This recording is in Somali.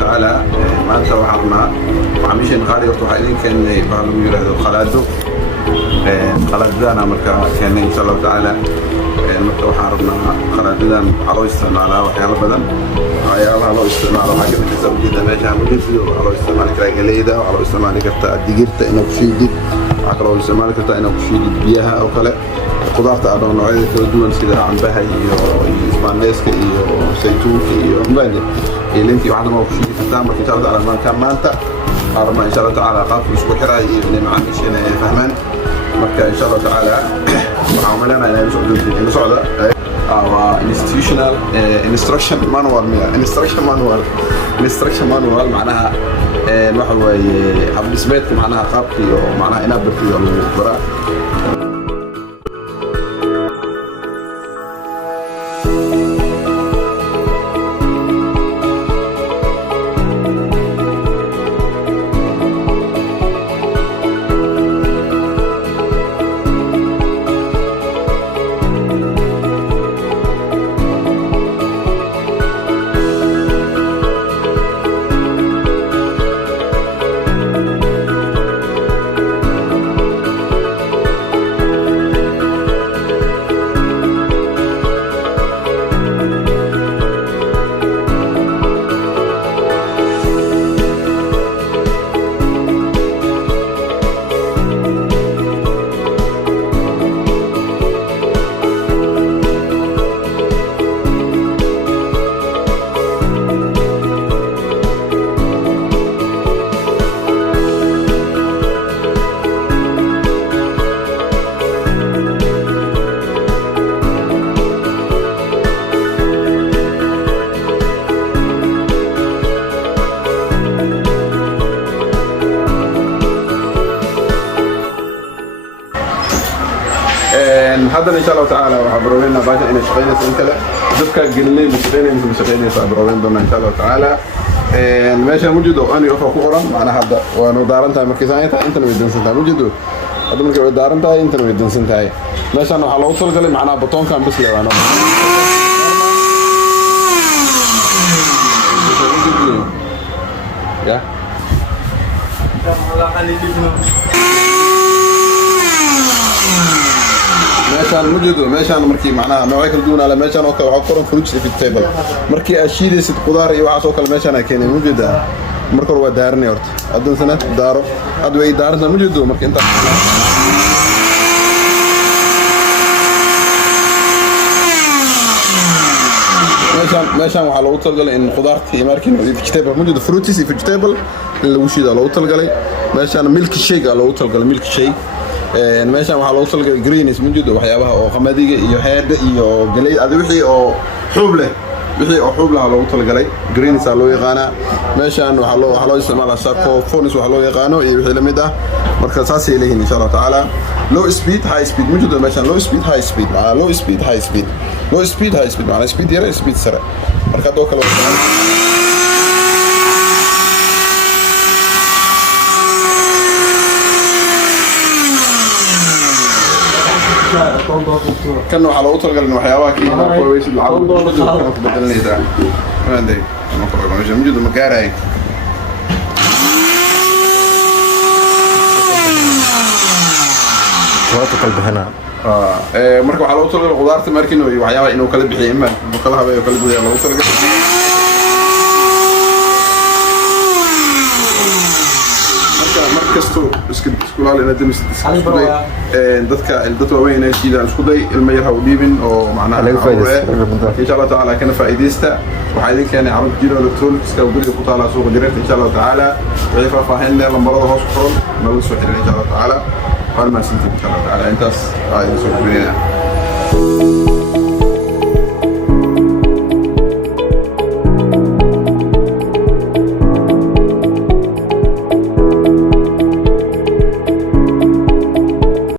تعالى ما أنت وحرنا وعميشين غالي وتوحيدين كان يبغوا يرادوا خلاده خلادنا مركا كان إن شاء الله تعالى مركا وحرنا خلادنا على استعمالها وحياة بدن وحياة على استعمالها حاجة من الزوج جدا ماشي عم يجيب على استعمال كراجليدا وعلى استعمال كرتا ديجرت إنه بشيدي على استعمال كرتا إنه بشيدي بيها أو كلا خضار تعبان نوعية كردون سيدا عن بهاي إسبانيسك زيتون عمباني اللي انتي واحدة ما بشيدي فتامك إن شاء الله على ما كان مانتا عرما إن شاء الله تعالى قاف بسكو حراي اللي معامش هنا فهمان مركا إن شاء الله تعالى معاملنا إلى مسعودة institutional instruction manual معناها waxa weeye hab dhismeedka macnaha qaabkii oo macnaha inaad bartiyo lagu baraa هذا إن شاء الله تعالى وحبروينا باجا إن شقينا سنتلا ذكر جنلي مشقيني فبروين دونا إن شاء الله تعالى ماشي موجودو أنا أفرق قرآن معنا هذا وندارنتها مركزانيتها أنت نويدن سنتها موجودو هذا من كده دارنتها أنت نويدن سنتها ماشي أنا حلو وصل قلي معنا بطون كان بس لي أنا يا meeshaan ma jeedo meeshaan markii macnaha nooc kala duwan ala meeshaan oo kale waxa qoran fruits في التيبل markii aad shiidaysid qudaar iyo waxa soo kale meeshaan ay keenay ma jeedaa marka hore waa daarnay horta adan sanad daaro ad way daarna ma jeedo marka inta meeshaan waxa loogu talgalay in qudaartii markii vegetable ma jeedo fruits في vegetable lagu shiido loogu talgalay meeshaan milk shake loogu talgalay milk shake meeshaan waxa loogu talgalay greens mujido waxyaabaha oo qamadiga iyo heeda iyo galay adi wixii oo xuub leh loogu talgalay greens loo yaqaan meeshaan waxa loo isticmaalaa sako phones waxa loo yaqaano iyo wixii lamid ah marka saas ay leeyihiin insha Allah taala low speed high speed mujido meeshaan low speed high speed macna speed yara speed sare marka doo kale كانوا على أوتر قال إنه حيوان كذا كويس العرض كانوا بدلني ده ما أدري ما قرر مش موجود مكاره شواطئ قلب هنا مركب على أوتر الخضار تماركين وحيوان إنه كلب بحي إما بكلها بيو كلب بحي على أوتر كستو اسكولال إن دم اسكودي dadka waaweyn ee shiidaan isku day ilma yar haw dhiibin oo macnaha insha Allah taala kana faa'iideysta waxa idin keenay carab jiro electronics ka guriga ku taala suuqa jireed insha Allah taala way faahfaahin lambarada hoos qoran nala soo xiriir insha Allah taala waan ma sinti insha Allah taala intaas ay soo gudbinayna